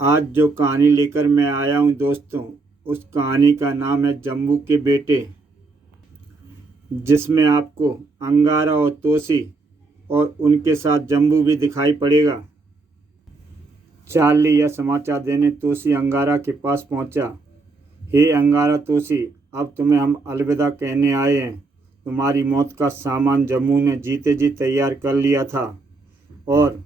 आज जो कहानी लेकर मैं आया हूँ दोस्तों, उस कहानी का नाम है जम्बू के बेटे, जिसमें आपको अंगारा और तोसी और उनके साथ जम्बू भी दिखाई पड़ेगा। चार्ली यह समाचार देने तोसी अंगारा के पास पहुंचा। हे अंगारा तोसी, अब तुम्हें हम अलविदा कहने आए हैं। तुम्हारी मौत का सामान जम्बू ने जीते जी तैयार कर लिया था और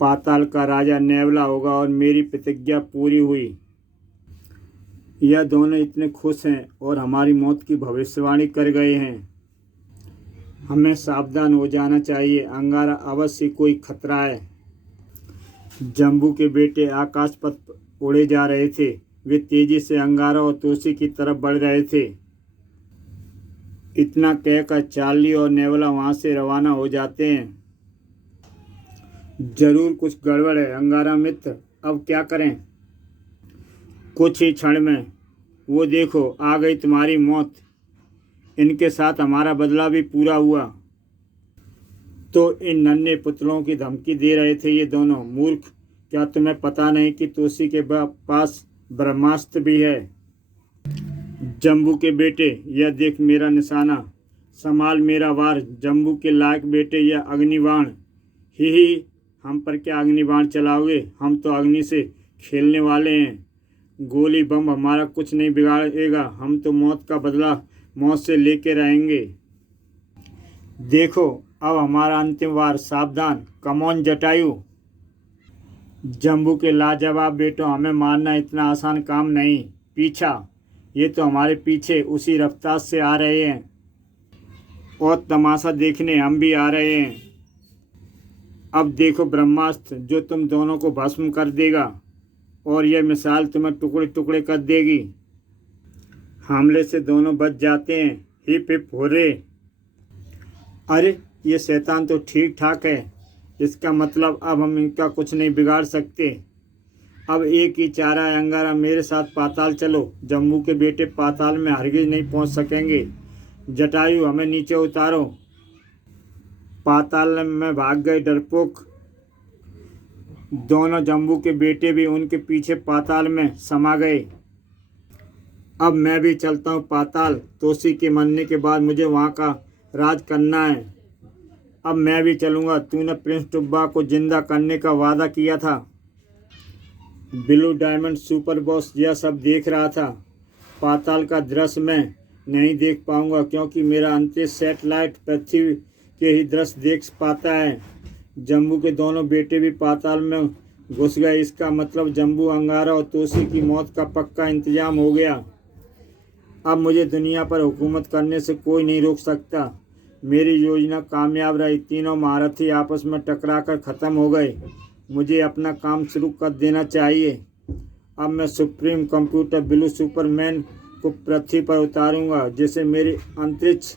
पाताल का राजा नेवला होगा और मेरी प्रतिज्ञा पूरी हुई। यह दोनों इतने खुश हैं और हमारी मौत की भविष्यवाणी कर गए हैं। हमें सावधान हो जाना चाहिए, अंगारा अवश्य कोई खतरा है। जम्बू के बेटे आकाश पथ उड़े जा रहे थे। वे तेजी से अंगारा और तोसी की तरफ बढ़ रहे थे। इतना कहकर चार्ली और नेवला वहां से रवाना हो जाते हैं। जरूर कुछ गड़बड़ है अंगारा मित्र, अब क्या करें? कुछ ही क्षण में वो देखो आ गई तुम्हारी मौत। इनके साथ हमारा बदला भी पूरा हुआ। तो इन नन्हे पुतलों की धमकी दे रहे थे ये दोनों मूर्ख। क्या तुम्हें पता नहीं कि तोसी के पास ब्रह्मास्त्र भी है? जम्बू के बेटे, यह देख मेरा निशाना, संभाल मेरा वार। जम्बू के लायक बेटे, यह अग्निबाण। ही हम पर क्या अग्निबाण चलाओगे? हम तो अग्नि से खेलने वाले हैं। गोली बम हमारा कुछ नहीं बिगाड़ेगा। हम तो मौत का बदला मौत से लेके रहेंगे। देखो अब हमारा अंतिम वार, सावधान। कमॉन जटायु। जम्बू के लाजवाब बेटों, हमें मारना इतना आसान काम नहीं। पीछा, ये तो हमारे पीछे उसी रफ्तार से आ रहे हैं और तमाशा देखने हम भी आ रहे हैं। अब देखो ब्रह्मास्त्र जो तुम दोनों को भस्म कर देगा और यह मिसाल तुम्हें टुकड़े टुकड़े कर देगी। हमले से दोनों बच जाते हैं। हिप हिप होरे। अरे ये शैतान तो ठीक ठाक है। इसका मतलब अब हम इनका कुछ नहीं बिगाड़ सकते। अब एक ही चारा है अंगारा, मेरे साथ पाताल चलो। जम्बू के बेटे पाताल में हरगिज नहीं पहुंच सकेंगे। जटायु हमें नीचे उतारो। पाताल में भाग गए डरपोक। दोनों जम्बू के बेटे भी उनके पीछे पाताल में समा गए। अब मैं भी चलता हूँ पाताल। तोसी के मरने के बाद मुझे वहाँ का राज करना है। अब मैं भी चलूँगा। तूने प्रिंस टुब्बा को जिंदा करने का वादा किया था। ब्लू डायमंड सुपर बॉस यह सब देख रहा था। पाताल का दृश्य मैं नहीं देख पाऊंगा क्योंकि मेरा अंतरिक्ष सैटेलाइट पृथ्वी के ही दृश्य देख पाता है। जम्बू के दोनों बेटे भी पाताल में घुस गए। इसका मतलब जम्बू, अंगारा और तोसी की मौत का पक्का इंतजाम हो गया। अब मुझे दुनिया पर हुकूमत करने से कोई नहीं रोक सकता। मेरी योजना कामयाब रही। तीनों महारथी आपस में टकराकर खत्म हो गए। मुझे अपना काम शुरू कर देना चाहिए। अब मैं सुप्रीम कंप्यूटर ब्लू सुपरमैन को पृथ्वी पर उतारूंगा, जिसे मेरी अंतरिक्ष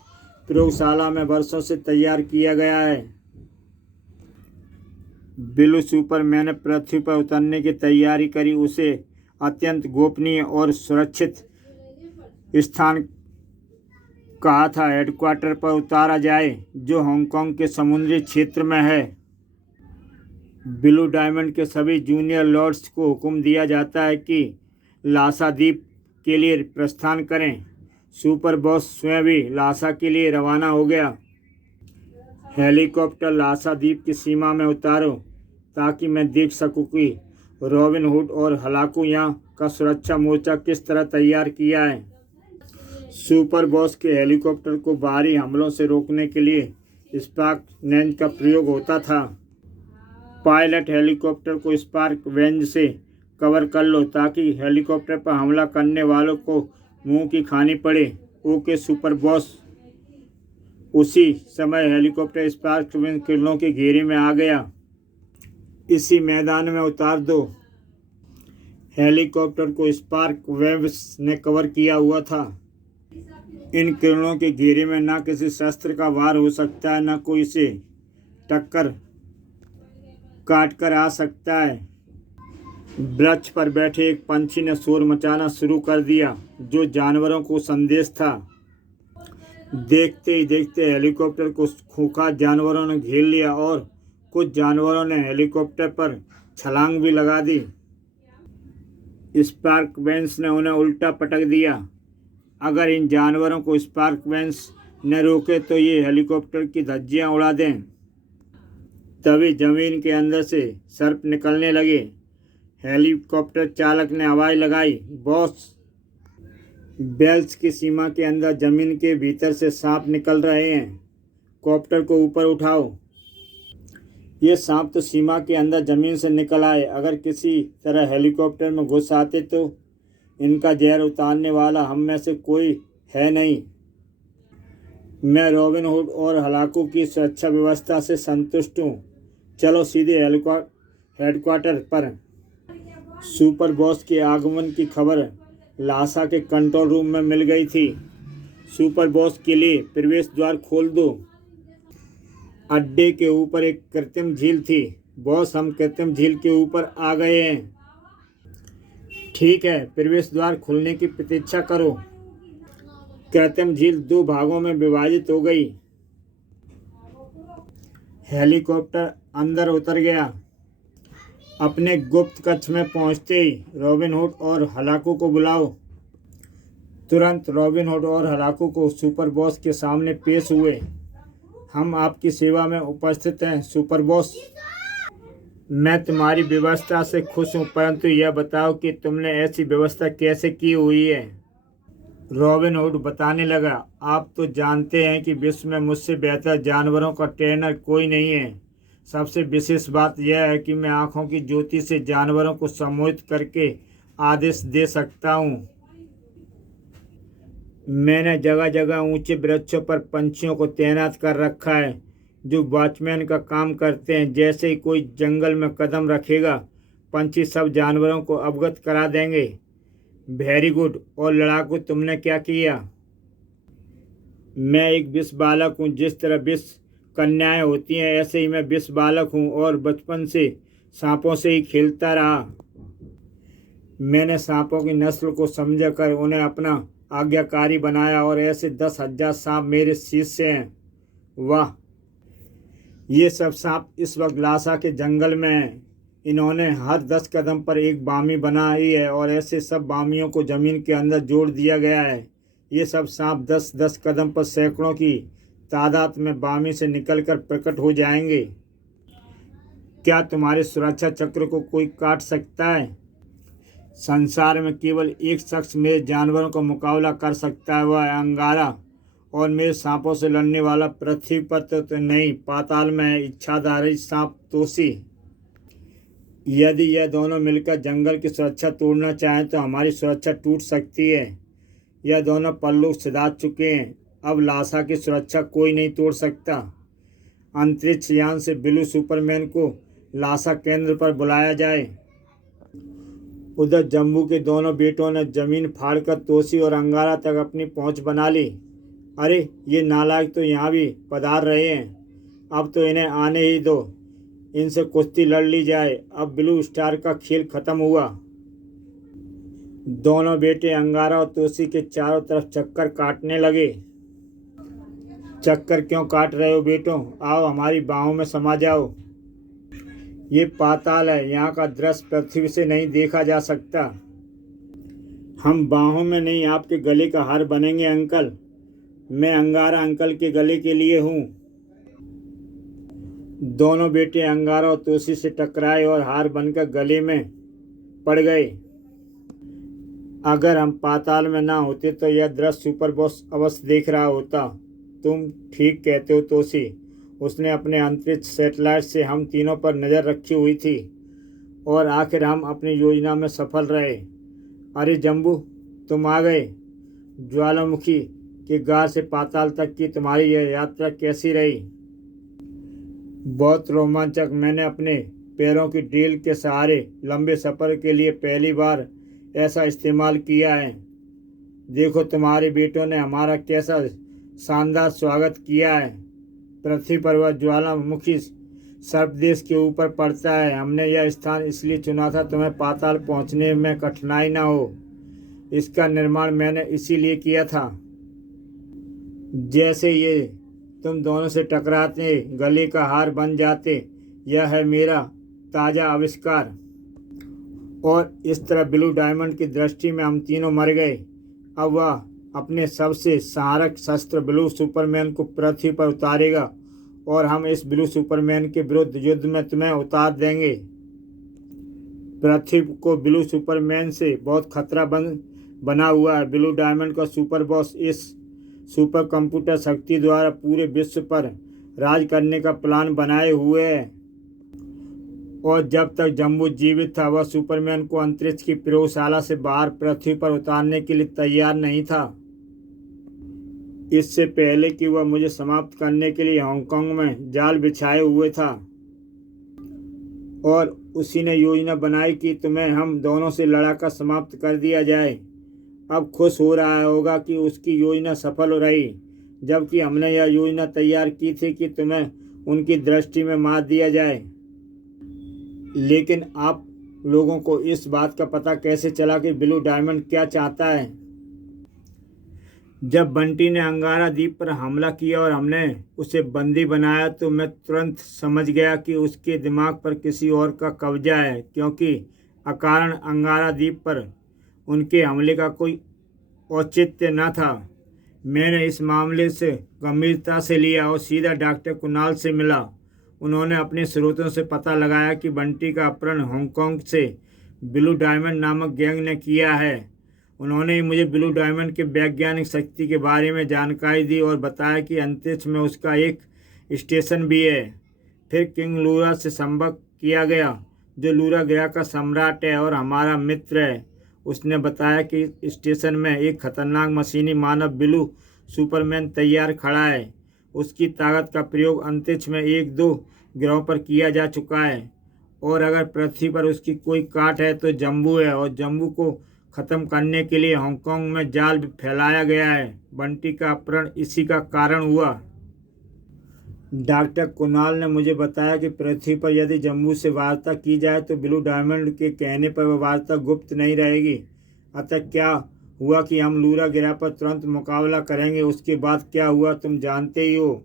प्रयोगशाला में वर्षों से तैयार किया गया है। ब्लू सुपरमैन ने पृथ्वी पर उतरने की तैयारी करी। उसे अत्यंत गोपनीय और सुरक्षित स्थान कहा था हेडक्वार्टर पर उतारा जाए, जो हांगकांग के समुद्री क्षेत्र में है। ब्लू डायमंड के सभी जूनियर लॉर्ड्स को हुक्म दिया जाता है कि लासा द्वीप के लिए प्रस्थान करें। सुपर बॉस स्वयं भी लासा के लिए रवाना हो गया। हेलीकॉप्टर लासा द्वीप की सीमा में उतारो ताकि मैं देख सकूं कि रॉबिन हुड और हलाकू यहाँ का सुरक्षा मोर्चा किस तरह तैयार किया है। सुपर बॉस के हेलीकॉप्टर को बाहरी हमलों से रोकने के लिए स्पार्क रेंज का प्रयोग होता था। पायलट हेलीकॉप्टर को स्पार्क रेंज से कवर कर लो ताकि हेलीकॉप्टर पर हमला करने वालों को मुंह की खानी पड़े। Okay super boss. उसी समय हेलीकॉप्टर स्पार्क किरणों के घेरे में आ गया। इसी मैदान में उतार दो। हेलीकॉप्टर को स्पार्क वेव्स ने कवर किया हुआ था। इन किरणों के घेरे में न किसी शस्त्र का वार हो सकता है, न कोई इसे टक्कर काट कर आ सकता है। वृक्ष पर बैठे एक पंछी ने शोर मचाना शुरू कर दिया, जो जानवरों को संदेश था। देखते ही देखते हेलीकॉप्टर को खूंखार जानवरों ने घेर लिया और कुछ जानवरों ने हेलीकॉप्टर पर छलांग भी लगा दी। स्पार्क वेंस ने उन्हें उल्टा पटक दिया। अगर इन जानवरों को स्पार्क वेंस न रोके तो ये हेलीकॉप्टर की धज्जियां उड़ा दें। तभी जमीन के अंदर से सर्प निकलने लगे। हेलीकॉप्टर चालक ने आवाज़ लगाई, बॉस, बेल्स की सीमा के अंदर जमीन के भीतर से सांप निकल रहे हैं, कॉप्टर को ऊपर उठाओ। ये सांप तो सीमा के अंदर ज़मीन से निकल आए, अगर किसी तरह हेलीकॉप्टर में घुस आते तो इनका जहर उतारने वाला हम में से कोई है नहीं। मैं रॉबिन हुड और हलाकू की सुरक्षा व्यवस्था से संतुष्ट हूँ। चलो सीधे हेडक्वार्टर पर। सुपर बॉस के आगमन की खबर लासा के कंट्रोल रूम में मिल गई थी। सुपर बॉस के लिए प्रवेश द्वार खोल दो। अड्डे के ऊपर एक कृत्रिम झील थी। बॉस, हम कृत्रिम झील के ऊपर आ गए हैं। ठीक है, प्रवेश द्वार खुलने की प्रतीक्षा करो। कृत्रिम झील 2 भागों में विभाजित हो गई। हेलीकॉप्टर अंदर उतर गया। अपने गुप्त कक्ष में पहुंचते ही रॉबिन हुड और हलाकू को बुलाओ। तुरंत रॉबिन हुड और हलाकू को सुपर बॉस के सामने पेश हुए। हम आपकी सेवा में उपस्थित हैं सुपर बॉस। मैं तुम्हारी व्यवस्था से खुश हूँ, परंतु यह बताओ कि तुमने ऐसी व्यवस्था कैसे की हुई है। रॉबिन हुड बताने लगा, आप तो जानते हैं कि विश्व में मुझसे बेहतर जानवरों का ट्रेनर कोई नहीं है। सबसे विशेष बात यह है कि मैं आँखों की ज्योति से जानवरों को सम्मोहित करके आदेश दे सकता हूँ। मैंने जगह जगह ऊंचे वृक्षों पर पंछियों को तैनात कर रखा है जो वॉचमैन का काम करते हैं। जैसे ही कोई जंगल में कदम रखेगा, पंछी सब जानवरों को अवगत करा देंगे। Very good. और लड़ाकू, तुमने क्या किया? मैं एक विष बालक हूँ। जिस तरह विष कन्याएं होती हैं, ऐसे ही मैं विष बालक हूँ और बचपन से सांपों से ही खेलता रहा। मैंने सांपों की नस्ल को समझकर उन्हें अपना आज्ञाकारी बनाया और ऐसे 10,000 सांप मेरे शिष्य हैं। वाह, ये सब सांप इस वक्त लासा के जंगल में हैं। इन्होंने हर 10 कदम पर एक बामी बनाई है और ऐसे सब बामियों को जमीन के अंदर जोड़ दिया गया है। ये सब सांप 10-10 कदम पर सैकड़ों की तादाद में बामी से निकलकर प्रकट हो जाएंगे। क्या तुम्हारे सुरक्षा चक्र को कोई काट सकता है? संसार में केवल एक शख्स मेरे जानवरों का मुकाबला कर सकता है, वह है अंगारा। और मेरे सांपों से लड़ने वाला पृथ्वी पर तो नहीं, पाताल में है इच्छाधारी सांप तोसी। यदि यह दोनों मिलकर जंगल की सुरक्षा तोड़ना चाहें तो हमारी सुरक्षा टूट सकती है। यह दोनों परलोक सिधा चुके हैं। अब लासा की सुरक्षा कोई नहीं तोड़ सकता। अंतरिक्ष यान से ब्लू सुपरमैन को लासा केंद्र पर बुलाया जाए। उधर जम्बू के दोनों बेटों ने जमीन फाड़कर तोसी और अंगारा तक अपनी पहुंच बना ली। अरे, ये नालायक तो यहाँ भी पधार रहे हैं। अब तो इन्हें आने ही दो, इनसे कुश्ती लड़ ली जाए। अब ब्लू स्टार का खेल खत्म हुआ। दोनों बेटे अंगारा और तोसी के चारों तरफ चक्कर काटने लगे। चक्कर क्यों काट रहे हो बेटों? आओ हमारी बाहों में समा जाओ। ये पाताल है, यहाँ का दृश्य पृथ्वी से नहीं देखा जा सकता। हम बाहों में नहीं, आपके गले का हार बनेंगे अंकल। मैं अंगारा अंकल के गले के लिए हूँ। दोनों बेटे अंगारा और तोसी से टकराए और हार बनकर गले में पड़ गए। अगर हम पाताल में ना होते तो यह दृश्य सुपर बॉस अवश्य देख रहा होता। तुम ठीक कहते हो तोसी। उसने अपने अंतरिक्ष सैटेलाइट से हम तीनों पर नज़र रखी हुई थी और आखिर हम अपनी योजना में सफल रहे। अरे जम्बू, तुम आ गए। ज्वालामुखी के गार से पाताल तक की तुम्हारी यह यात्रा कैसी रही? बहुत रोमांचक। मैंने अपने पैरों की ड्रिल के सहारे लंबे सफ़र के लिए पहली बार ऐसा इस्तेमाल किया है। देखो, तुम्हारे बेटों ने हमारा कैसा शानदार स्वागत किया है। पृथ्वी पर वह ज्वालामुखी सर्पदेश के ऊपर पड़ता है। हमने यह स्थान इसलिए चुना था तुम्हें पाताल पहुंचने में कठिनाई न हो। इसका निर्माण मैंने इसीलिए किया था। जैसे ये तुम दोनों से टकराते गले का हार बन जाते। यह है मेरा ताज़ा आविष्कार। और इस तरह ब्लू डायमंड की दृष्टि में हम तीनों मर गए। अब वह अपने सबसे सहारक शस्त्र ब्लू सुपरमैन को पृथ्वी पर उतारेगा और हम इस ब्लू सुपरमैन के विरुद्ध युद्ध में तुम्हें उतार देंगे। पृथ्वी को ब्लू सुपरमैन से बहुत खतरा बना हुआ है। ब्लू डायमंड का सुपर बॉस इस सुपर कंप्यूटर शक्ति द्वारा पूरे विश्व पर राज करने का प्लान बनाए हुए है। और जब तक जम्बू जीवित था वह सुपरमैन को अंतरिक्ष की प्रयोगशाला से बाहर पृथ्वी पर उतारने के लिए तैयार नहीं था। इससे पहले कि वह मुझे समाप्त करने के लिए हांगकांग में जाल बिछाए हुए था और उसी ने योजना बनाई कि तुम्हें हम दोनों से लड़ाकर समाप्त कर दिया जाए। अब खुश हो रहा होगा कि उसकी योजना सफल हो रही, जबकि हमने यह योजना तैयार की थी कि तुम्हें उनकी दृष्टि में मार दिया जाए। लेकिन आप लोगों को इस बात का पता कैसे चला कि ब्लू डायमंड क्या चाहता है? जब बंटी ने अंगारा द्वीप पर हमला किया और हमने उसे बंदी बनाया तो मैं तुरंत समझ गया कि उसके दिमाग पर किसी और का कब्जा है, क्योंकि अकारण अंगारा द्वीप पर उनके हमले का कोई औचित्य न था। मैंने इस मामले से गंभीरता से लिया और सीधा डॉक्टर कुणाल से मिला। उन्होंने अपने स्रोतों से पता लगाया कि बंटी का अपहरण हांगकांग से ब्लू डायमंड नामक गैंग ने किया है। उन्होंने ही मुझे ब्लू डायमंड के वैज्ञानिक शक्ति के बारे में जानकारी दी और बताया कि अंतरिक्ष में उसका एक स्टेशन भी है। फिर किंग लूरा से संपर्क किया गया, जो लूरा ग्रह का सम्राट है और हमारा मित्र है। उसने बताया कि स्टेशन में एक खतरनाक मशीनी मानव ब्लू सुपरमैन तैयार खड़ा है। उसकी ताकत का प्रयोग अंतरिक्ष में 1-2 ग्रहों पर किया जा चुका है और अगर पृथ्वी पर उसकी कोई काट है तो जम्बू है, और जम्बू को ख़त्म करने के लिए हांगकांग में जाल फैलाया गया है। बंटी का अपहरण इसी का कारण हुआ। डॉक्टर कुणाल ने मुझे बताया कि पृथ्वी पर यदि जम्बू से वार्ता की जाए तो ब्लू डायमंड के कहने पर वह वार्ता गुप्त नहीं रहेगी। अतः क्या हुआ कि हम लूरा ग्रह पर तुरंत मुकाबला करेंगे। उसके बाद क्या हुआ तुम जानते ही हो।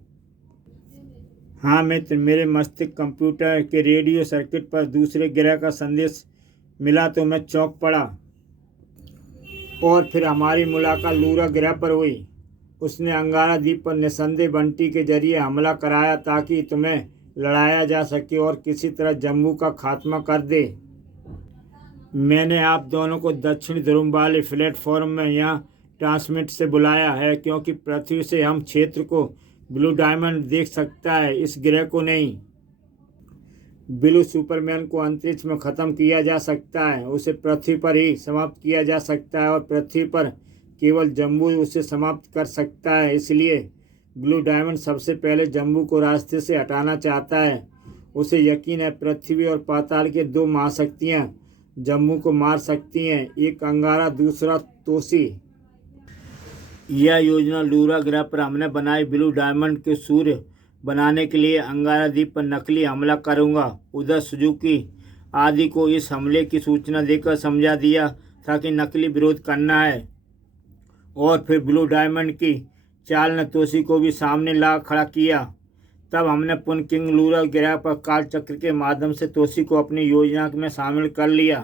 हाँ मित्र, मेरे मस्तिष्क कंप्यूटर के रेडियो सर्किट पर दूसरे ग्रह का संदेश मिला तो मैं चौंक पड़ा। और फिर हमारी मुलाकात लूरा ग्रह पर हुई। उसने अंगारा द्वीप पर निस्संदेह बंटी के जरिए हमला कराया ताकि तुम्हें लड़ाया जा सके और किसी तरह जम्बू का खात्मा कर दे। मैंने आप दोनों को दक्षिण ध्रुव वाले प्लेटफॉर्म में यहाँ ट्रांसमिट से बुलाया है, क्योंकि पृथ्वी से हम क्षेत्र को ब्लू डायमंड देख सकता है, इस ग्रह को नहीं। ब्लू सुपरमैन को अंतरिक्ष में ख़त्म किया जा सकता है, उसे पृथ्वी पर ही समाप्त किया जा सकता है और पृथ्वी पर केवल जम्बू उसे समाप्त कर सकता है। इसलिए ब्लू डायमंड सबसे पहले जम्बू को रास्ते से हटाना चाहता है। उसे यकीन है पृथ्वी और पाताल के 2 महाशक्तियाँ जम्बू को मार सकती हैं, एक अंगारा दूसरा तोसी। यह योजना लूरा ग्रह पर हमने बनाई। ब्लू डायमंड के सूर्य बनाने के लिए अंगारा द्वीप पर नकली हमला करूंगा। उधर सुजुकी आदि को इस हमले की सूचना देकर समझा दिया था कि नकली विरोध करना है। और फिर ब्लू डायमंड की चाल ने तोसी को भी सामने ला खड़ा किया। तब हमने पुनः किंग लूरा ग्रह पर काल चक्र के माध्यम से तोसी को अपनी योजना में शामिल कर लिया।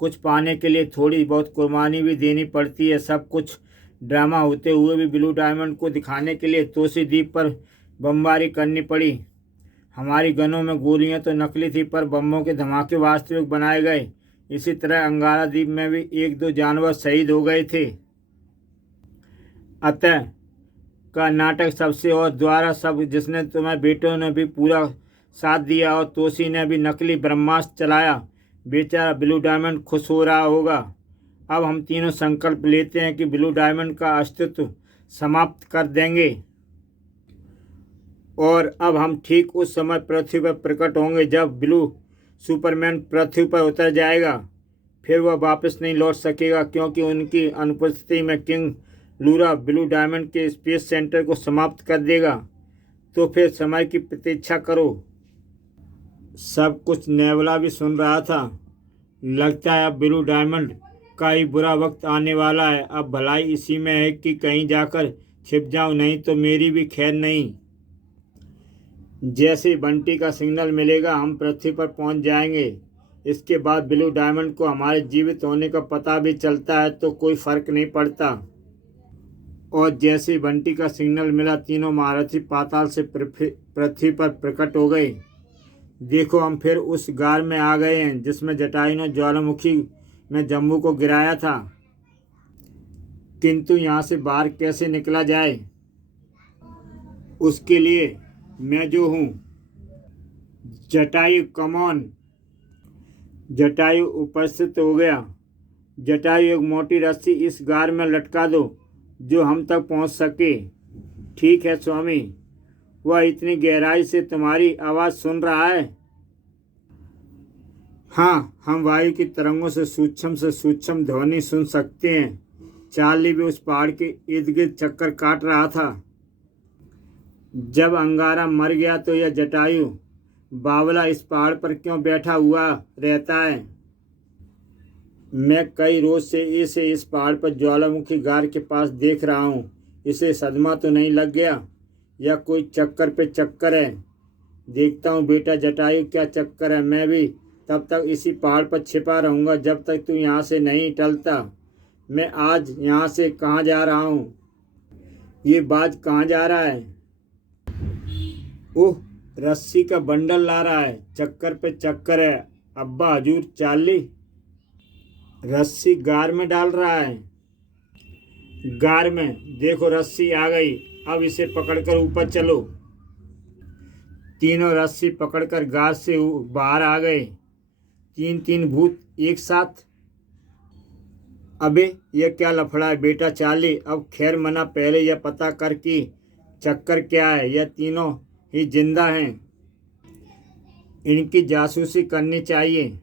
कुछ पाने के लिए थोड़ी बहुत कुर्बानी भी देनी पड़ती है। सब कुछ ड्रामा होते हुए भी ब्लू डायमंड को दिखाने के लिए तोसी द्वीप पर बमबारी करनी पड़ी। हमारी गनों में गोलियां तो नकली थी, पर बमों के धमाके वास्तविक बनाए गए। इसी तरह अंगारा द्वीप में भी 1-2 जानवर शहीद हो गए थे। अतः का नाटक सबसे और द्वारा सब, जिसने तुम्हें बेटों ने भी पूरा साथ दिया और तोसी ने भी नकली ब्रह्मास्त्र चलाया। बेचारा ब्लू डायमंड खुश हो रहा होगा। अब हम तीनों संकल्प लेते हैं कि ब्लू डायमंड का अस्तित्व समाप्त कर देंगे और अब हम ठीक उस समय पृथ्वी पर प्रकट होंगे जब ब्लू सुपरमैन पृथ्वी पर उतर जाएगा। फिर वह वापस नहीं लौट सकेगा, क्योंकि उनकी अनुपस्थिति में किंग लूरा ब्लू डायमंड के स्पेस सेंटर को समाप्त कर देगा। तो फिर समय की प्रतीक्षा करो। सब कुछ नेवला भी सुन रहा था। लगता है अब ब्लू डायमंड का ही बुरा वक्त आने वाला है। अब भलाई इसी में है कि कहीं जाकर छिप जाऊं, नहीं तो मेरी भी खैर नहीं। जैसे ही बंटी का सिग्नल मिलेगा हम पृथ्वी पर पहुंच जाएंगे। इसके बाद ब्लू डायमंड को हमारे जीवित होने का पता भी चलता है तो कोई फर्क नहीं पड़ता। और जैसे ही बंटी का सिग्नल मिला तीनों महारथी पाताल से पृथ्वी पर प्रकट हो गए। देखो हम फिर उस गार में आ गए हैं जिसमें जटायु ने ज्वालामुखी में जम्बू को गिराया था। किंतु यहाँ से बाहर कैसे निकला जाए, उसके लिए मैं जो हूँ। जटायु कमॉन। जटायु उपस्थित हो गया। जटायु एक मोटी रस्सी इस गार में लटका दो जो हम तक पहुँच सके। ठीक है स्वामी। वह इतनी गहराई से तुम्हारी आवाज़ सुन रहा है? हाँ, हम वायु की तरंगों से सूक्ष्म ध्वनि सुन सकते हैं। चार्ली भी उस पहाड़ के इर्द गिर्द चक्कर काट रहा था। जब अंगारा मर गया तो यह जटायु बावला इस पहाड़ पर क्यों बैठा हुआ रहता है? मैं कई रोज से इसे इस पहाड़ पर ज्वालामुखी गार के पास देख रहा हूँ। इसे सदमा तो नहीं लग गया या कोई चक्कर पे चक्कर है? देखता हूँ बेटा जटायु क्या चक्कर है। मैं भी तब तक इसी पहाड़ पर छिपा रहूँगा जब तक तू यहाँ से नहीं टलता। मैं आज यहाँ से कहाँ जा रहा हूँ? ये बाज कहाँ जा रहा है? ओह, रस्सी का बंडल ला रहा है। चक्कर पे चक्कर है। अब्बा हजूर चार्ली रस्सी गार में डाल रहा है। गार में देखो रस्सी आ गई। अब इसे पकड़कर ऊपर चलो। तीनों रस्सी पकड़कर गार से बाहर आ गए। तीन भूत एक साथ। अबे यह क्या लफड़ा है बेटा चार्ली? अब खैर मना पहले यह पता कर कि चक्कर क्या है। यह तीनों ही जिंदा हैं। इनकी जासूसी करनी चाहिए।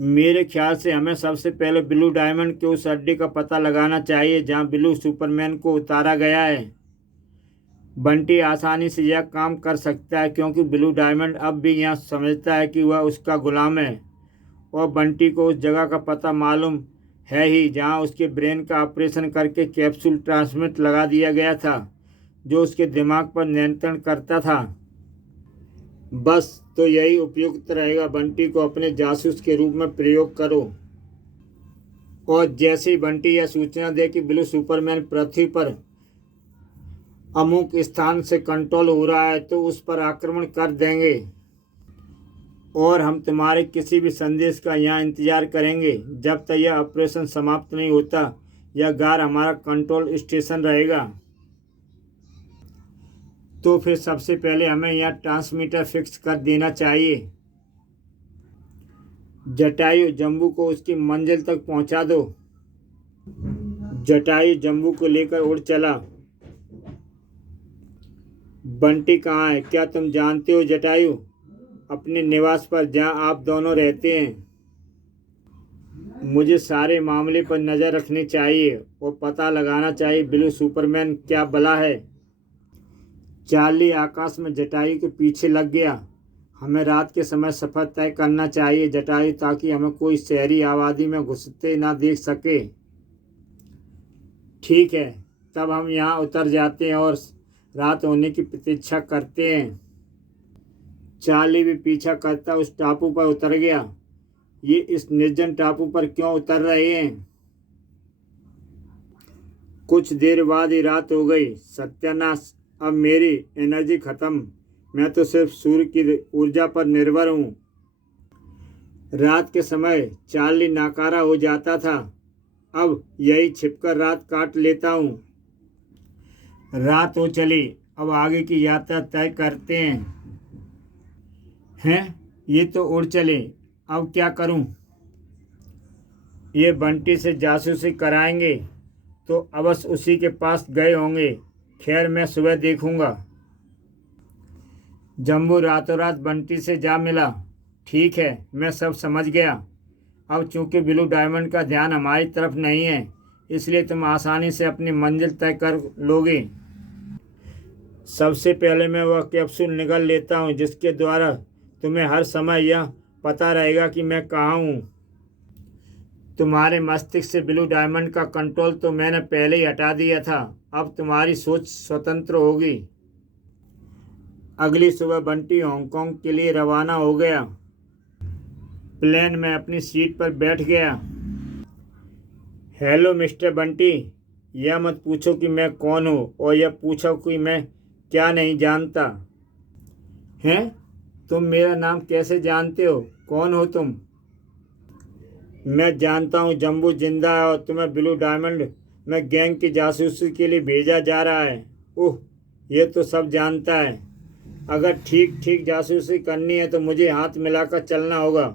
मेरे ख्याल से हमें सबसे पहले ब्लू डायमंड के उस अड्डे का पता लगाना चाहिए जहां ब्लू सुपरमैन को उतारा गया है। बंटी आसानी से यह काम कर सकता है क्योंकि ब्लू डायमंड अब भी यह समझता है कि वह उसका गुलाम है। और बंटी को उस जगह का पता मालूम है ही जहां उसके ब्रेन का ऑपरेशन करके कैप्सूल ट्रांसमिट लगा दिया गया था जो उसके दिमाग पर नियंत्रण करता था। बस तो यही उपयुक्त रहेगा। बंटी को अपने जासूस के रूप में प्रयोग करो। और जैसे ही बंटी यह सूचना दे कि ब्लू सुपरमैन पृथ्वी पर अमुक स्थान से कंट्रोल हो रहा है तो उस पर आक्रमण कर देंगे और हम तुम्हारे किसी भी संदेश का यहाँ इंतजार करेंगे। जब तक यह ऑपरेशन समाप्त नहीं होता यह गार हमारा कंट्रोल स्टेशन रहेगा। तो फिर सबसे पहले हमें यहाँ ट्रांसमीटर फिक्स कर देना चाहिए। जटायु जम्बू को उसकी मंजिल तक पहुंचा दो। जटायु जम्बू को लेकर उड़ चला। बंटी कहाँ है क्या तुम जानते हो जटायु? अपने निवास पर जहाँ आप दोनों रहते हैं। मुझे सारे मामले पर नज़र रखनी चाहिए और पता लगाना चाहिए ब्लू सुपरमैन क्या बला है। चार्ली आकाश में जटायु के पीछे लग गया। हमें रात के समय सफ़र तय करना चाहिए जटायु ताकि हमें कोई शहरी आबादी में घुसते ना देख सके। ठीक है, तब हम यहाँ उतर जाते हैं और रात होने की प्रतीक्षा करते हैं। चार्ली भी पीछा करता उस टापू पर उतर गया। ये इस निर्जन टापू पर क्यों उतर रहे हैं? कुछ देर बाद ही रात हो गई। सत्यानाश, अब मेरी एनर्जी खत्म। मैं तो सिर्फ सूर्य की ऊर्जा पर निर्भर हूँ। रात के समय चार्ली नाकारा हो जाता था। अब यही छिपकर रात काट लेता हूँ। रात हो चली, अब आगे की यात्रा तय करते हैं। ये तो उड़ चले, अब क्या करूं? ये बंटी से जासूसी कराएंगे तो अवश्य उसी के पास गए होंगे। खैर मैं सुबह देखूंगा। जम्बू रातों रात बंटी से जा मिला। ठीक है, मैं सब समझ गया। अब चूंकि ब्लू डायमंड का ध्यान हमारी तरफ नहीं है इसलिए तुम आसानी से अपनी मंजिल तय कर लोगे। सबसे पहले मैं वह कैप्सूल निगल लेता हूँ जिसके द्वारा तुम्हें हर समय यह पता रहेगा कि मैं कहाँ हूँ। तुम्हारे मस्तिष्क से ब्लू डायमंड का कंट्रोल तो मैंने पहले ही हटा दिया था। अब तुम्हारी सोच स्वतंत्र होगी। अगली सुबह बंटी हांगकांग के लिए रवाना हो गया। प्लेन में अपनी सीट पर बैठ गया। हेलो मिस्टर बंटी, यह मत पूछो कि मैं कौन हूँ और यह पूछो कि मैं क्या नहीं जानता। हैं? तुम मेरा नाम कैसे जानते हो? कौन हो तुम? मैं जानता हूँ जम्बू जिंदा है और तुम्हें ब्लू डायमंड में गैंग की जासूसी के लिए भेजा जा रहा है। ओह, ये तो सब जानता है। अगर ठीक ठीक जासूसी करनी है तो मुझे हाथ मिलाकर चलना होगा।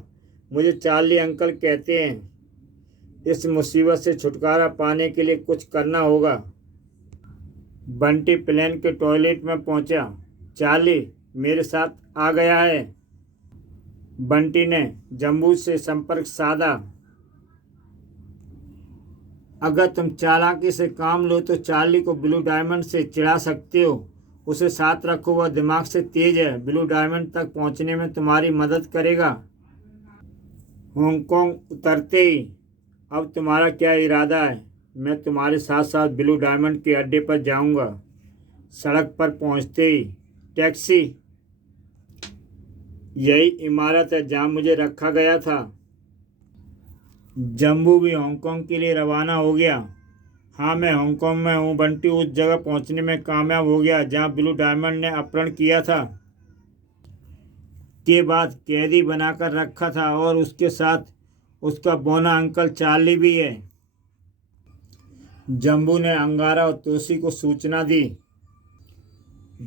मुझे चार्ली अंकल कहते हैं। इस मुसीबत से छुटकारा पाने के लिए कुछ करना होगा। बंटी प्लेन के टॉयलेट में पहुंचा। चार्ली मेरे साथ आ गया है। बंटी ने जम्बू से संपर्क साधा। अगर तुम चालाकी से काम लो तो चार्ली को ब्लू डायमंड से चिढ़ा सकते हो। उसे साथ रखो, वह दिमाग से तेज है। ब्लू डायमंड तक पहुंचने में तुम्हारी मदद करेगा। हांगकांग उतरते ही, अब तुम्हारा क्या इरादा है? मैं तुम्हारे साथ साथ ब्लू डायमंड के अड्डे पर जाऊंगा। सड़क पर पहुंचते ही, टैक्सी। यही इमारत है जहां मुझे रखा गया था। जम्बू भी हांगकांग के लिए रवाना हो गया। हाँ, मैं हांगकांग में हूँ। बंटी उस जगह पहुंचने में कामयाब हो गया जहां ब्लू डायमंड ने अपहरण किया था, के बाद कैदी बनाकर रखा था, और उसके साथ उसका बौना अंकल चार्ली भी है। जम्बू ने अंगारा और तोशी को सूचना दी।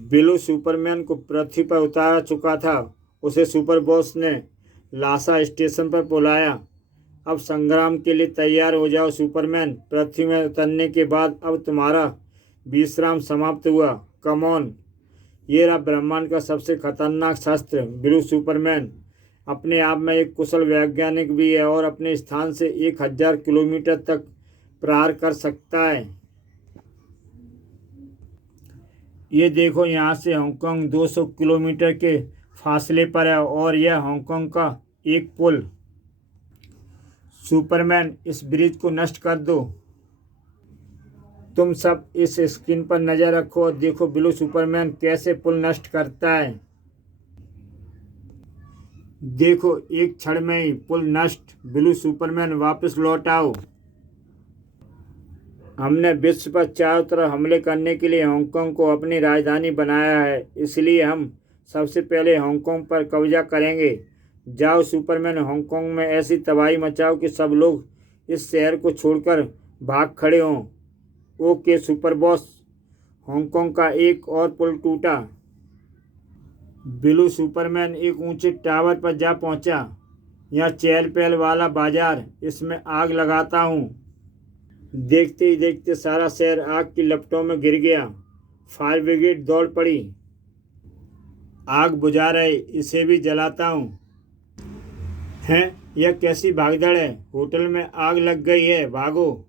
बिलू सुपरमैन को पृथ्वी पर उतारा चुका था। उसे सुपर बॉस ने लासा स्टेशन पर बुलाया। अब संग्राम के लिए तैयार हो जाओ सुपरमैन। पृथ्वी में उतरने के बाद अब तुम्हारा विश्राम समाप्त हुआ। Come on. ये रहा ब्रह्मांड का सबसे खतरनाक शस्त्र। बिलू सुपरमैन अपने आप में एक कुशल वैज्ञानिक भी है और अपने स्थान से 1000 किलोमीटर तक प्रहार कर सकता है। ये देखो, यहाँ से हांगकांग 200 किलोमीटर के फासले पर है और यह हांगकांग का एक पुल। सुपरमैन, इस ब्रिज को नष्ट कर दो। तुम सब इस स्क्रीन पर नजर रखो और देखो बिलू सुपरमैन कैसे पुल नष्ट करता है। देखो, एक क्षण में ही पुल नष्ट। बिलू सुपरमैन वापस लौट आओ। हमने विश्व पर चारों तरफ हमले करने के लिए हांगकांग को अपनी राजधानी बनाया है, इसलिए हम सबसे पहले हांगकांग पर कब्जा करेंगे। जाओ सुपरमैन, हांगकांग में ऐसी तबाही मचाओ कि सब लोग इस शहर को छोड़कर भाग खड़े हों। Okay super boss. हांगकांग का एक और पुल टूटा। बिलू सुपरमैन एक ऊंचे टावर पर जा पहुंचा। यह चहल पहल वाला बाजार, इसमें आग लगाता हूँ। देखते ही देखते सारा शहर आग की लपटों में गिर गया। फायर ब्रिगेड दौड़ पड़ी। आग बुझा रहे, इसे भी जलाता हूँ। हैं, यह कैसी भागदड़ है? होटल में आग लग गई है, भागो।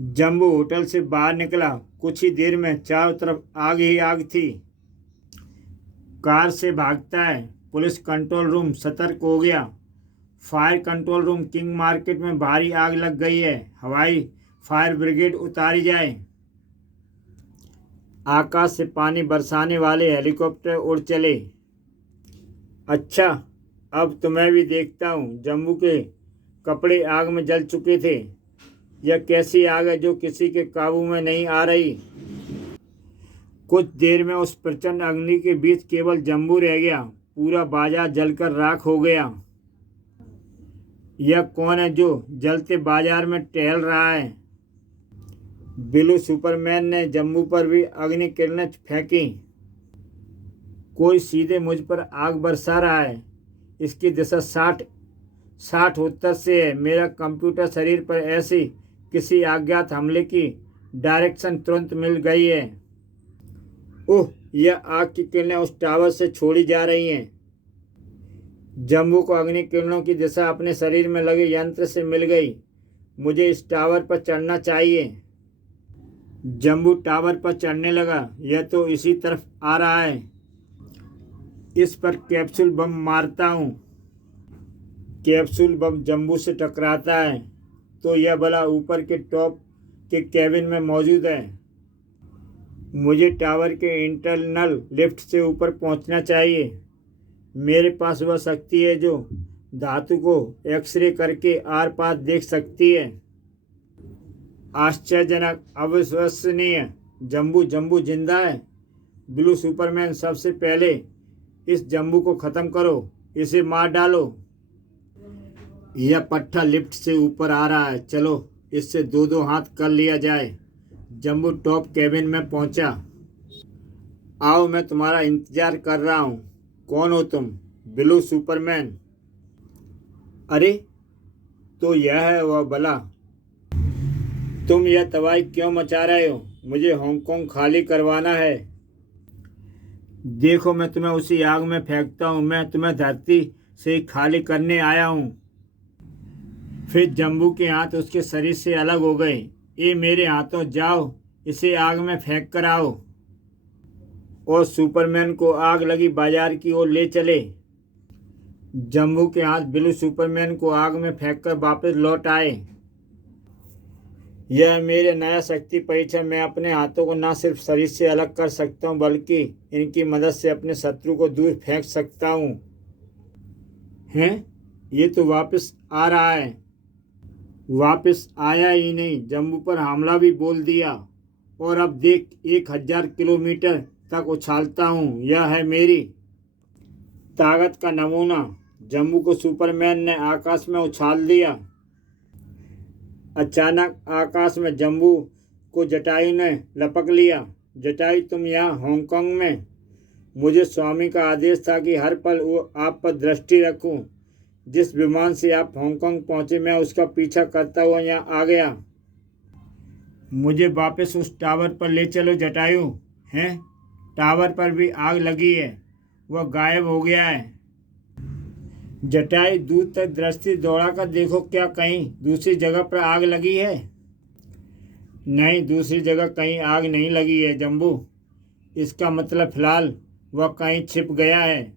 जम्बू होटल से बाहर निकला। कुछ ही देर में चारों तरफ आग ही आग थी। कार से भागता है। पुलिस कंट्रोल रूम सतर्क हो गया। Fire control room, king market में भारी आग लग गई है। हवाई फायर ब्रिगेड उतारी जाए। आकाश से पानी बरसाने वाले हेलीकॉप्टर उड़ चले। अच्छा, अब तुम्हें भी देखता हूँ। जम्बू के कपड़े आग में जल चुके थे। यह कैसी आग है जो किसी के काबू में नहीं आ रही। कुछ देर में उस प्रचंड अग्नि के बीच केवल जम्बू रह गया। पूरा बाजार जलकर राख हो गया। यह कौन है जो जलते बाजार में टहल रहा है? बिलू सुपरमैन ने जम्बू पर भी अग्नि किरणें फेंकी। कोई सीधे मुझ पर आग बरसा रहा है। इसकी दिशा 60 उत्तर से है। मेरा कंप्यूटर शरीर पर ऐसी किसी अज्ञात हमले की डायरेक्शन तुरंत मिल गई है। ओह, यह आग की किरणें उस टावर से छोड़ी जा रही हैं। जम्बू को अग्नि किरणों की दिशा अपने शरीर में लगे यंत्र से मिल गई। मुझे इस टावर पर चढ़ना चाहिए। जम्बू टावर पर चढ़ने लगा। यह तो इसी तरफ आ रहा है। इस पर कैप्सूल बम मारता हूँ। कैप्सूल बम जम्बू से टकराता है तो यह भला ऊपर के टॉप के केबिन में मौजूद है। मुझे टावर के इंटरनल लिफ्ट से ऊपर पहुंचना चाहिए। मेरे पास वह शक्ति है जो धातु को एक्सरे करके आर पार देख सकती है। आश्चर्यजनक, अविश्वसनीय। जम्बू जिंदा है। ब्लू सुपरमैन, सबसे पहले इस जम्बू को ख़त्म करो, इसे मार डालो। यह पट्टा लिफ्ट से ऊपर आ रहा है, चलो इससे दो दो हाथ कर लिया जाए। जम्बू टॉप कैबिन में पहुंचा। आओ, मैं तुम्हारा इंतजार कर रहा हूँ। कौन हो तुम? Blue Superman. अरे, तो यह है वह बला। तुम यह तबाही क्यों मचा रहे हो? मुझे हांगकांग खाली करवाना है। देखो, मैं तुम्हें उसी आग में फेंकता हूँ। मैं तुम्हें धरती से खाली करने आया हूँ। फिर जम्बू के हाथ उसके शरीर से अलग हो गए। ये मेरे हाथों, जाओ इसे आग में फेंक कर आओ। और सुपरमैन को आग लगी बाजार की ओर ले चले। जम्बू के हाथ ब्लू सुपरमैन को आग में फेंककर वापस लौट आए। यह मेरे नया शक्ति परीक्षण। मैं अपने हाथों को न सिर्फ शरीर से अलग कर सकता हूँ, बल्कि इनकी मदद से अपने शत्रु को दूर फेंक सकता हूँ। हैं? ये तो वापस आ रहा है। वापस आया ही नहीं, जम्बू पर हमला भी बोल दिया। और अब देख, 1000 किलोमीटर तक उछालता हूँ। यह है मेरी ताकत का नमूना। जम्बू को सुपरमैन ने आकाश में उछाल दिया। अचानक आकाश में जम्बू को जटायु ने लपक लिया। जटायु, तुम यहाँ हांगकांग में? मुझे स्वामी का आदेश था कि हर पल वो आप पर दृष्टि रखूं। जिस विमान से आप हांगकांग पहुंचे, मैं उसका पीछा करता हुआ यहाँ आ गया। मुझे वापस उस टावर पर ले चलो जटायु। हैं? टावर पर भी आग लगी है, वह गायब हो गया है। जटायु, दूर तक दृष्टि दौड़ाकर देखो, क्या कहीं दूसरी जगह पर आग लगी है? नहीं, दूसरी जगह कहीं आग नहीं लगी है जम्बू। इसका मतलब फिलहाल वह कहीं छिप गया है।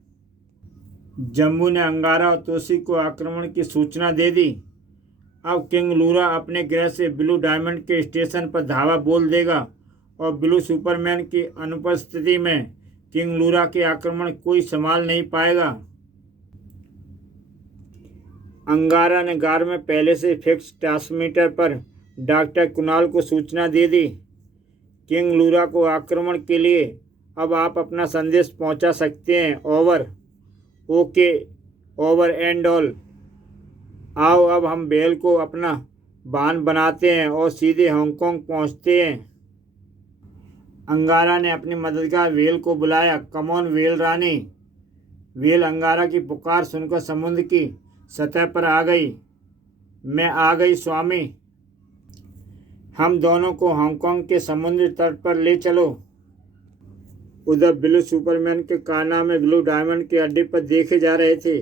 जम्बू ने अंगारा और तोशी को आक्रमण की सूचना दे दी। अब किंग लूरा अपने ग्रह से ब्लू डायमंड के स्टेशन पर धावा बोल देगा और ब्लू सुपरमैन की अनुपस्थिति में किंग लूरा के आक्रमण कोई संभाल नहीं पाएगा। अंगारा ने गार में पहले से फिक्स ट्रांसमीटर पर डॉक्टर कुणाल को सूचना दे दी। किंग लूरा को आक्रमण के लिए अब आप अपना संदेश पहुंचा सकते हैं। Over. Okay, over and all. आओ, अब हम बेल को अपना वाहन बनाते हैं और सीधे हांगकांग पहुंचते हैं। अंगारा ने अपनी मददगार वेल को बुलाया। Come on well Rani. Well अंगारा की पुकार सुनकर समुद्र की सतह पर आ गई। मैं आ गई स्वामी। हम दोनों को हांगकांग के समुद्र तट पर ले चलो। उधर ब्लू सुपरमैन के कारनामे ब्लू डायमंड के अड्डे पर देखे जा रहे थे।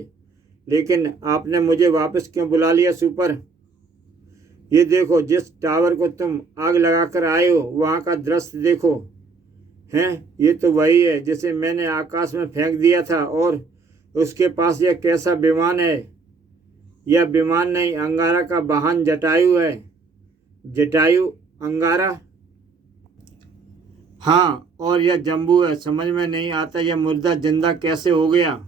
लेकिन आपने मुझे वापस क्यों बुला लिया सुपर? ये देखो, जिस टावर को तुम आग लगाकर आए हो, वहाँ का दृश्य देखो। हैं? ये तो वही है जिसे मैंने आकाश में फेंक दिया था। और उसके पास यह कैसा विमान है? यह विमान नहीं, अंगारा का वाहन जटायु है। जटायु? अंगारा? हाँ, और यह जम्बू है। समझ में नहीं आता यह मुर्दा जिंदा कैसे हो गया।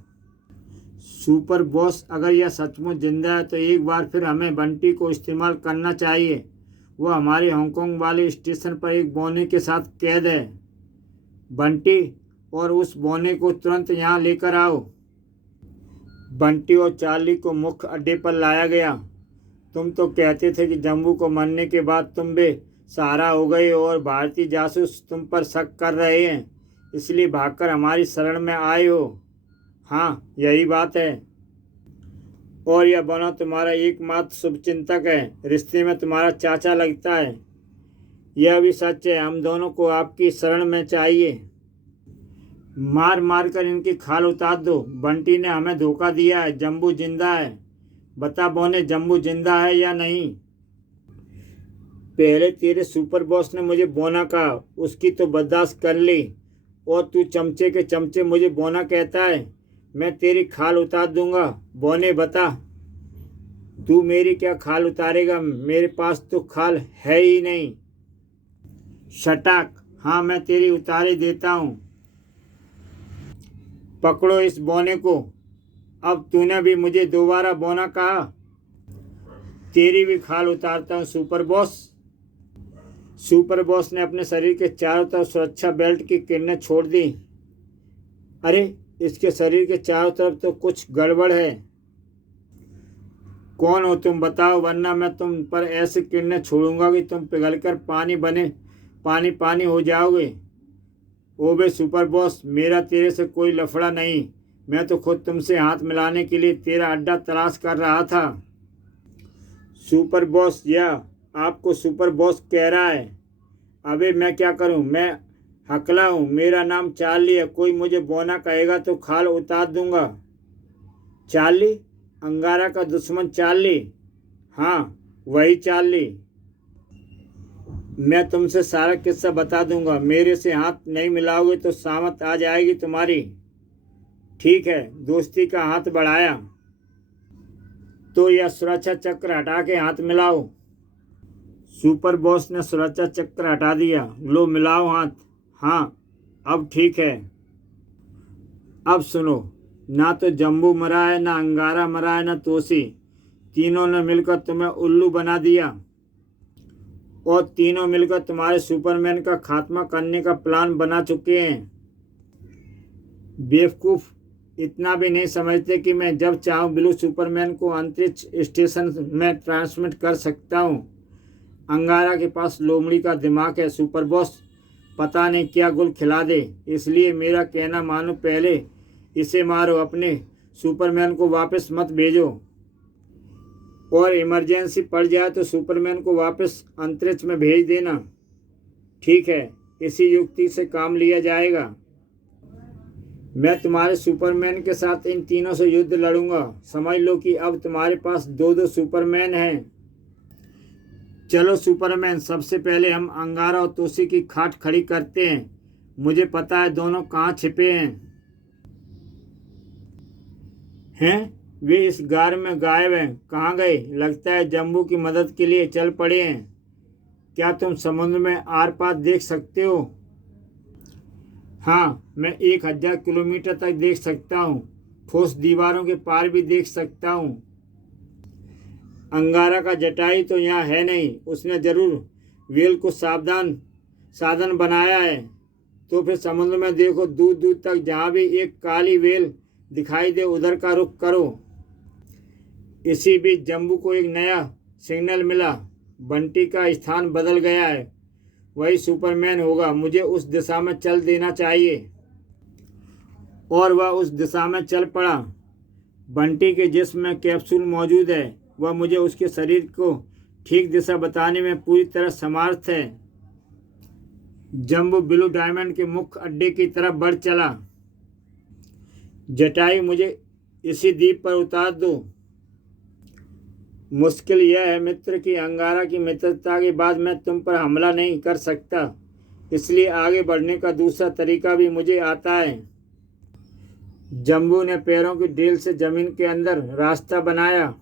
सुपर बॉस, अगर यह सचमुच जिंदा है तो एक बार फिर हमें बंटी को इस्तेमाल करना चाहिए। वह हमारे हांगकांग वाले स्टेशन पर एक बौने के साथ कैद है। बंटी और उस बौने को तुरंत यहाँ लेकर आओ। बंटी और चार्ली को मुख्य अड्डे पर लाया गया। तुम तो कहते थे कि जम्बू को मरने के बाद तुम बेसहारा हो गए और भारतीय जासूस तुम पर शक कर रहे हैं, इसलिए भागकर हमारी शरण में आए हो। हाँ, यही बात है। और यह बौना तुम्हारा एकमात्र शुभचिंतक है। रिश्ते में तुम्हारा चाचा लगता है। यह भी सच है। हम दोनों को आपकी शरण में चाहिए। मार मार कर इनकी खाल उतार दो। बंटी ने हमें धोखा दिया है। जम्बू जिंदा है। बता बौने, जम्बू जिंदा है या नहीं? पहले तेरे सुपर बॉस ने मुझे बोना कहा, उसकी तो बर्दाश्त कर ली, और तू चमचे के चमचे मुझे बोना कहता है। मैं तेरी खाल उतार दूंगा। बौने बता, तू मेरी क्या खाल उतारेगा? मेरे पास तो खाल है ही नहीं। शटाक। हाँ, मैं तेरी उतारी देता हूँ। पकड़ो इस बोने को। अब तूने भी मुझे दोबारा बोना कहा। तेरी भी खाल उतारता हूँ सुपर बॉस। सुपर बॉस ने अपने शरीर के चारों तरफ सुरक्षा बेल्ट की किरणें छोड़ दी। अरे, इसके शरीर के चारों तरफ तो कुछ गड़बड़ है। कौन हो तुम, बताओ, वरना मैं तुम पर ऐसी किरणें छोड़ूंगा कि तुम पिघलकर पानी पानी हो जाओगे। ओबे सुपर बॉस, मेरा तेरे से कोई लफड़ा नहीं। मैं तो खुद तुमसे हाथ मिलाने के लिए तेरा अड्डा तलाश कर रहा था। सुपर बॉस, या आपको सुपर बॉस कह रहा है? अबे मैं क्या करूं, मैं हकला हूं। मेरा नाम चार्ली है। कोई मुझे बोना कहेगा तो खाल उतार दूंगा। चार्ली? अंगारा का दुश्मन चार्ली? हाँ, वही चार्ली। मैं तुमसे सारा किस्सा बता दूंगा। मेरे से हाथ नहीं मिलाओगे तो सामत आ जाएगी तुम्हारी। ठीक है, दोस्ती का हाथ बढ़ाया तो यह सुरक्षा चक्र हटा के हाथ मिलाओ। सुपर बॉस ने सुरक्षा चक्र हटा दिया। लो, मिलाओ हाथ। हाँ, अब ठीक है। अब सुनो, ना तो जम्बू मरा है, ना अंगारा मरा है, ना तोसी। तीनों ने मिलकर तुम्हें उल्लू बना दिया और तीनों मिलकर तुम्हारे सुपरमैन का खात्मा करने का प्लान बना चुके हैं। बेवकूफ, इतना भी नहीं समझते कि मैं जब चाहूँ ब्लू सुपरमैन को अंतरिक्ष स्टेशन में ट्रांसमिट कर सकता हूँ। अंगारा के पास लोमड़ी का दिमाग है सुपर बॉस, पता नहीं क्या गुल खिला दे। इसलिए मेरा कहना मानो, पहले इसे मारो, अपने सुपरमैन को वापस मत भेजो। और इमरजेंसी पड़ जाए तो सुपरमैन को वापस अंतरिक्ष में भेज देना। ठीक है, इसी युक्ति से काम लिया जाएगा। मैं तुम्हारे सुपरमैन के साथ इन तीनों से युद्ध लड़ूंगा। समझ लो कि अब तुम्हारे पास दो दो सुपरमैन हैं। चलो सुपरमैन, सबसे पहले हम अंगारा और तोसी की खाट खड़ी करते हैं। मुझे पता है दोनों कहाँ छिपे हैं? वे इस गार में गायब हैं। कहाँ गए? लगता है जम्बू की मदद के लिए चल पड़े हैं। क्या तुम समुद्र में आर पार देख सकते हो? हाँ, मैं 1000 किलोमीटर तक देख सकता हूँ। ठोस दीवारों के पार भी देख सकता हूँ। अंगारा का जटाई तो यहाँ है नहीं। उसने जरूर वेल को साधन बनाया है। तो फिर समुद्र में देखो, दूर दूर तक जहाँ भी एक काली वेल दिखाई दे, उधर का रुख करो। इसी बीच जम्बू को एक नया सिग्नल मिला। बंटी का स्थान बदल गया है। वही सुपरमैन होगा। मुझे उस दिशा में चल देना चाहिए। और वह उस दिशा में चल पड़ा। बंटी के जिस्म में कैप्सूल मौजूद है। वह मुझे उसके शरीर को ठीक दिशा बताने में पूरी तरह समर्थ है। जम्बू ब्लू डायमंड के मुख्य अड्डे की तरफ बढ़ चला। जटाई, मुझे इसी द्वीप पर उतार दो। मुश्किल यह है मित्र कि अंगारा की मित्रता के बाद मैं तुम पर हमला नहीं कर सकता। इसलिए आगे बढ़ने का दूसरा तरीका भी मुझे आता है। जम्बू ने पैरों की ढील से जमीन के अंदर रास्ता बनाया।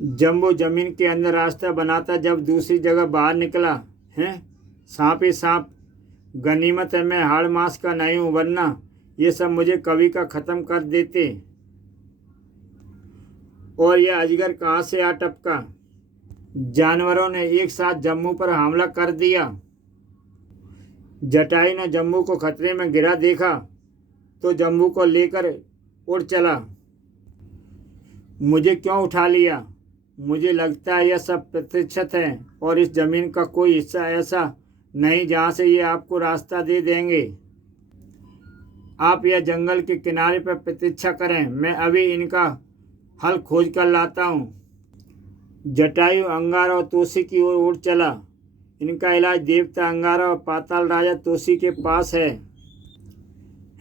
जम्बू जमीन के अंदर रास्ता बनाता जब दूसरी जगह बाहर निकला। है सांप ही सांप। गनीमत है मैं हाड़ मास का नहीं हूँ, वरना ये सब मुझे कभी का ख़त्म कर देते। और यह अजगर कहाँ से आ टपका? जानवरों ने एक साथ जम्मू पर हमला कर दिया। जटाई ने जम्बू को खतरे में गिरा देखा तो जम्बू को लेकर उड़ चला। मुझे क्यों उठा लिया? मुझे लगता है यह सब प्रतिशत है और इस जमीन का कोई हिस्सा ऐसा नहीं जहाँ से ये आपको रास्ता दे देंगे। आप यह जंगल के किनारे पर प्रतीक्षा करें, मैं अभी इनका हल खोज कर लाता हूँ। जटायु अंगारा और तोसी की ओर उड़ चला। इनका इलाज देवता अंगारा और पाताल राजा तोसी के पास है।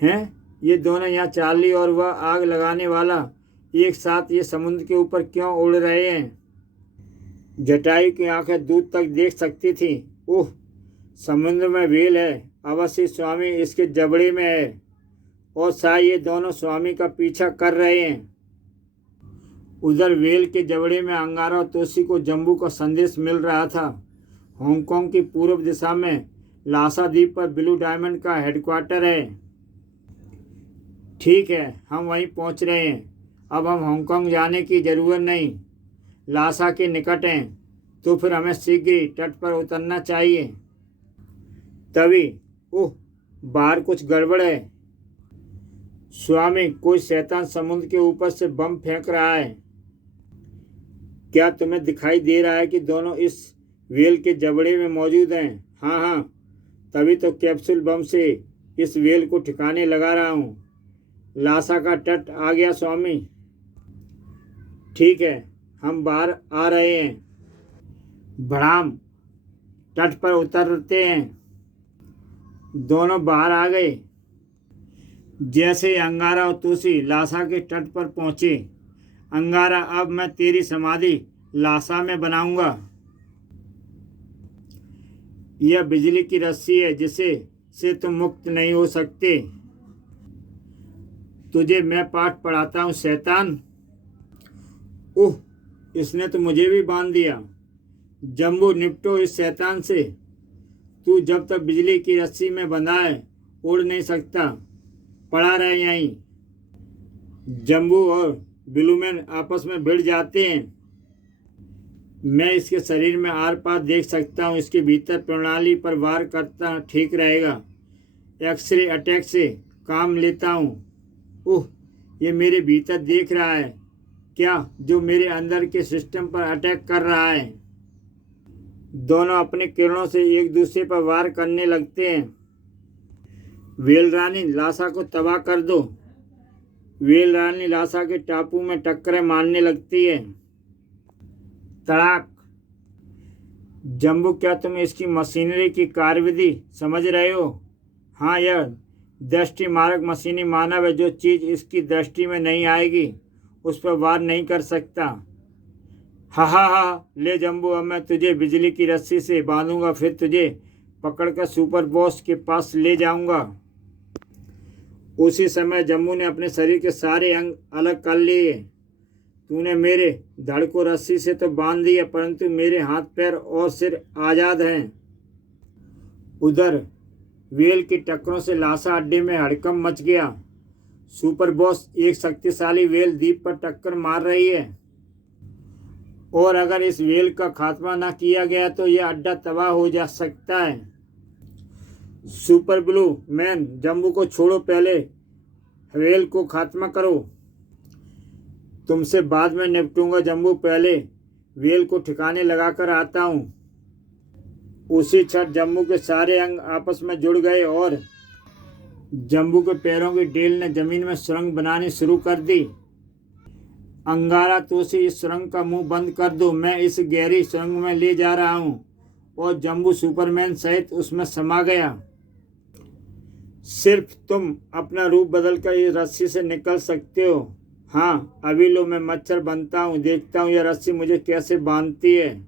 हैं? ये दोनों यहाँ चार्ली और वह आग लगाने वाला एक साथ ये समुद्र के ऊपर क्यों उड़ रहे हैं? जटायु की आंखें दूर तक देख सकती थी। ओह, समुद्र में व्हेल है। अवश्य स्वामी इसके जबड़े में है और शायद ये दोनों स्वामी का पीछा कर रहे हैं। उधर व्हेल के जबड़े में अंगारा और तोसी को जम्बू का संदेश मिल रहा था। हांगकांग की पूर्व दिशा में लासा द्वीप पर ब्लू डायमंड का हेडक्वार्टर है। ठीक है, हम वहीं पहुंच रहे हैं। अब हम हांगकांग जाने की ज़रूरत नहीं, लासा के निकट हैं, तो फिर हमें शीघ्र ही तट पर उतरना चाहिए। तभी ओह, बाहर कुछ गड़बड़ है स्वामी, कोई शैतान समुद्र के ऊपर से बम फेंक रहा है। क्या तुम्हें दिखाई दे रहा है कि दोनों इस वेल के जबड़े में मौजूद हैं? हाँ हाँ, तभी तो कैप्सूल बम से इस वेल को ठिकाने लगा रहा हूँ। लासा का तट आ गया स्वामी। ठीक है, हम बाहर आ रहे हैं। भड़ाम, तट पर उतरते हैं। दोनों बाहर आ गए। जैसे ही अंगारा और तुलसी लासा के तट पर पहुंचे, अंगारा, अब मैं तेरी समाधि लासा में बनाऊंगा। यह बिजली की रस्सी है जिसे से तुम मुक्त नहीं हो सकते। तुझे मैं पाठ पढ़ाता हूँ शैतान। ओह, इसने तो मुझे भी बांध दिया। जम्बू, निपटो इस शैतान से। तू जब तक बिजली की रस्सी में बंधा है उड़ नहीं सकता, पड़ा रहे यहीं। जम्बू और ब्लूमैन आपस में भिड़ जाते हैं। मैं इसके शरीर में आर पार देख सकता हूँ। इसके भीतर प्रणाली पर वार करता ठीक रहेगा। एक्सरे अटैक से काम लेता हूँ। ओह, ये मेरे भीतर देख रहा है क्या, जो मेरे अंदर के सिस्टम पर अटैक कर रहा है। दोनों अपने किरणों से एक दूसरे पर वार करने लगते हैं। वेल रानी, लासा को तबाह कर दो। वेल रानी लासा के टापू में टक्करें मारने लगती है। तड़ाक। जम्बू, क्या तुम इसकी मशीनरी की कार्यविधि समझ रहे हो? हाँ, यह दृष्टि मारक मशीनी मानव है। जो चीज़ इसकी दृष्टि में नहीं आएगी उस पर वार नहीं कर सकता। हा हा हा, ले जम्बू, अब मैं तुझे बिजली की रस्सी से बांधूंगा, फिर तुझे पकड़कर सुपर बॉस के पास ले जाऊंगा। उसी समय जम्बू ने अपने शरीर के सारे अंग अलग कर लिए। तूने मेरे धड़ को रस्सी से तो बांध दिया, परंतु मेरे हाथ पैर और सिर आज़ाद हैं। उधर वेल की टक्करों से लासा अड्डे में हड़कंप मच गया। सुपर बॉस, एक शक्तिशाली वेल द्वीप पर टक्कर मार रही है, और अगर इस वेल का खात्मा न किया गया तो यह अड्डा तबाह हो जा सकता है। सुपर ब्लू मैन, जम्बू को छोड़ो, पहले वेल को खात्मा करो। तुमसे बाद में निपटूंगा जम्बू, पहले वेल को ठिकाने लगाकर आता हूँ। उसी क्षण जम्बू के सारे अंग आपस में जुड़ गए और जम्बू के पैरों की डेल ने जमीन में सुरंग बनानी शुरू कर दी। अंगारा, तोसी, इस सुरंग का मुंह बंद कर दो। मैं इस गहरी सुरंग में ले जा रहा हूँ। और जम्बू सुपरमैन सहित उसमें समा गया। सिर्फ तुम अपना रूप बदलकर इस रस्सी से निकल सकते हो। हाँ, अभी लो, मैं मच्छर बनता हूँ, देखता हूँ यह रस्सी मुझे कैसे बांधती है।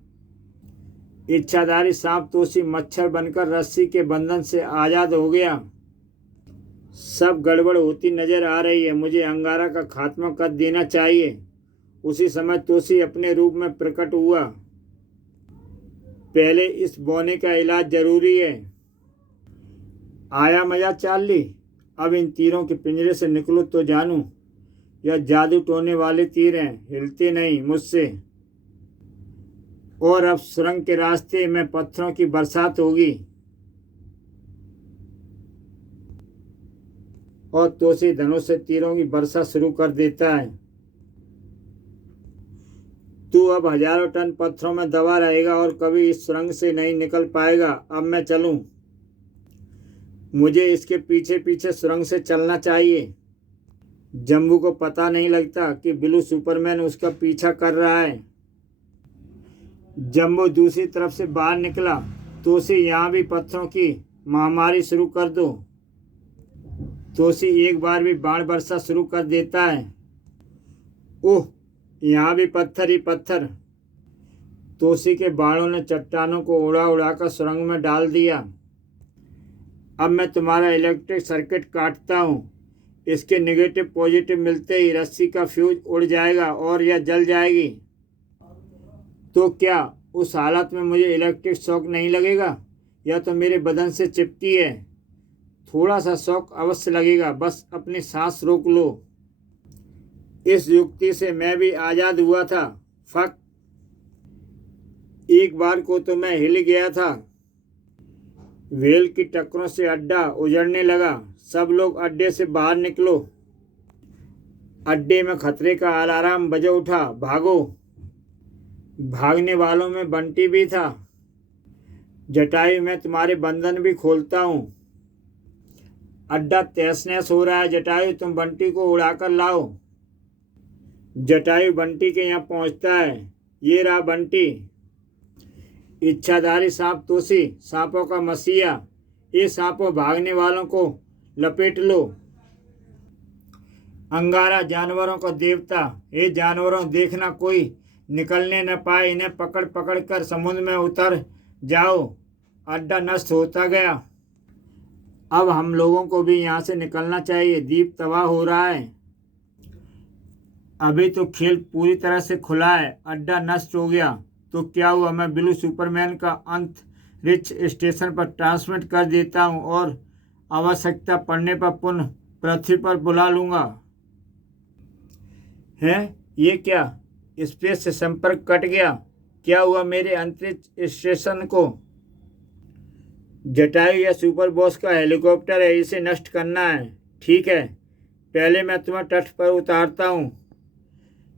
इच्छाधारी सांप तोसी मच्छर बनकर रस्सी के बंधन से आज़ाद हो गया। सब गड़बड़ होती नजर आ रही है। मुझे अंगारा का खात्मा कर देना चाहिए। उसी समय तोसी अपने रूप में प्रकट हुआ। पहले इस बौने का इलाज जरूरी है। आया मजा चार्ली? अब इन तीरों के पिंजरे से निकलो तो जानूं। यह जादू टोने वाले तीर हैं, हिलते नहीं मुझसे। और अब सुरंग के रास्ते में पत्थरों की बरसात होगी। और तोसी धनुष से तीरों की वर्षा शुरू कर देता है। तू अब हजारों टन पत्थरों में दबा रहेगा और कभी इस सुरंग से नहीं निकल पाएगा। अब मैं चलूं? मुझे इसके पीछे पीछे सुरंग से चलना चाहिए। जम्बू को पता नहीं लगता कि ब्लू सुपरमैन उसका पीछा कर रहा है। जम्बू दूसरी तरफ से बाहर निकला। तोसी, यहाँ भी पत्थरों की महामारी शुरू कर दो। तोसी एक बार भी बाण वर्षा शुरू कर देता है। ओह, यहाँ भी पत्थर ही पत्थर। तोसी के बाणों ने चट्टानों को उड़ा उड़ाकर सुरंग में डाल दिया। अब मैं तुम्हारा इलेक्ट्रिक सर्किट काटता हूँ। इसके नेगेटिव पॉजिटिव मिलते ही रस्सी का फ्यूज उड़ जाएगा और यह जल जाएगी। तो क्या उस हालत में मुझे इलेक्ट्रिक शॉक नहीं लगेगा? या तो मेरे बदन से चिपकी है। थोड़ा सा शौक अवश्य लगेगा, बस अपनी सांस रोक लो। इस युक्ति से मैं भी आज़ाद हुआ था। फक, एक बार को तो मैं हिल गया था। वेल की टक्करों से अड्डा उजड़ने लगा। सब लोग अड्डे से बाहर निकलो। अड्डे में खतरे का अलार्म बज उठा। भागो। भागने वालों में बंटी भी था। जटायु, मैं तुम्हारे बंधन भी खोलता हूँ। अड्डा तहस नहस हो रहा है। जटायु, तुम बंटी को उड़ाकर लाओ। जटायु बंटी के यहाँ पहुँचता है। ये रहा बंटी। इच्छाधारी सांप तोसी, सांपों का मसीहा। ये सांपों, भागने वालों को लपेट लो। अंगारा, जानवरों का देवता। ये जानवरों, देखना कोई निकलने न पाए। इन्हें पकड़ पकड़ कर समुद्र में उतर जाओ। अड्डा नष्ट होता गया। अब हम लोगों को भी यहाँ से निकलना चाहिए। द्वीप तबाह हो रहा है। अभी तो खेल पूरी तरह से खुला है। अड्डा नष्ट हो गया तो क्या हुआ? मैं ब्लू सुपरमैन का अंतरिक्ष स्टेशन पर ट्रांसमिट कर देता हूँ और आवश्यकता पड़ने पर पुनः पृथ्वी पर बुला लूँगा। हैं? ये क्या? स्पेस से संपर्क कट गया। क्या हुआ मेरे अंतरिक्ष स्टेशन को? जटायु, या सुपर बॉस का हेलीकॉप्टर है, इसे नष्ट करना है। ठीक है, पहले मैं तुम्हें तट पर उतारता हूँ।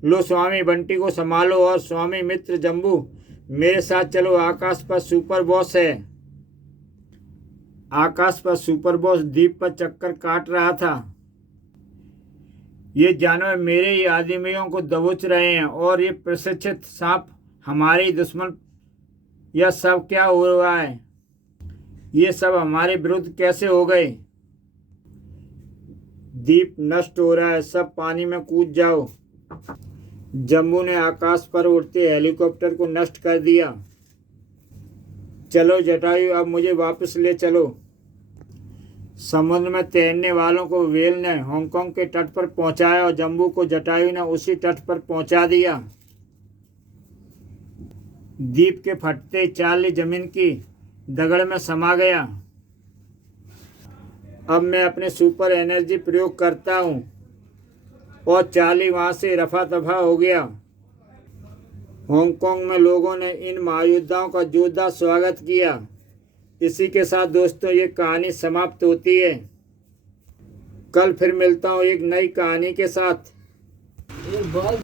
लो स्वामी, बंटी को संभालो और स्वामी मित्र जम्बू मेरे साथ चलो। आकाश पर सुपर बॉस है। आकाश पर सुपर बॉस द्वीप पर चक्कर काट रहा था। ये जानवर मेरे ही आदमियों को दबोच रहे हैं और ये प्रशिक्षित सांप हमारे ही दुश्मन। यह सब क्या हो रहा है? ये सब हमारे विरुद्ध कैसे हो गए? द्वीप नष्ट हो रहा है, सब पानी में कूद जाओ। जम्बू ने आकाश पर उड़ते हेलीकॉप्टर को नष्ट कर दिया। चलो जटायु, अब मुझे वापस ले चलो। समुद्र में तैरने वालों को वेल ने हांगकांग के तट पर पहुंचाया और जम्बू को जटायु ने उसी तट पर पहुंचा दिया। द्वीप के फटते चार्ली जमीन की दगड़ में समा गया। अब मैं अपने सुपर एनर्जी प्रयोग करता हूँ और चार्ली वहां से रफा दफा हो गया। हांगकांग में लोगों ने इन महायोद्धाओं का जोरदार स्वागत किया। इसी के साथ दोस्तों ये कहानी समाप्त होती है। कल फिर मिलता हूँ एक नई कहानी के साथ।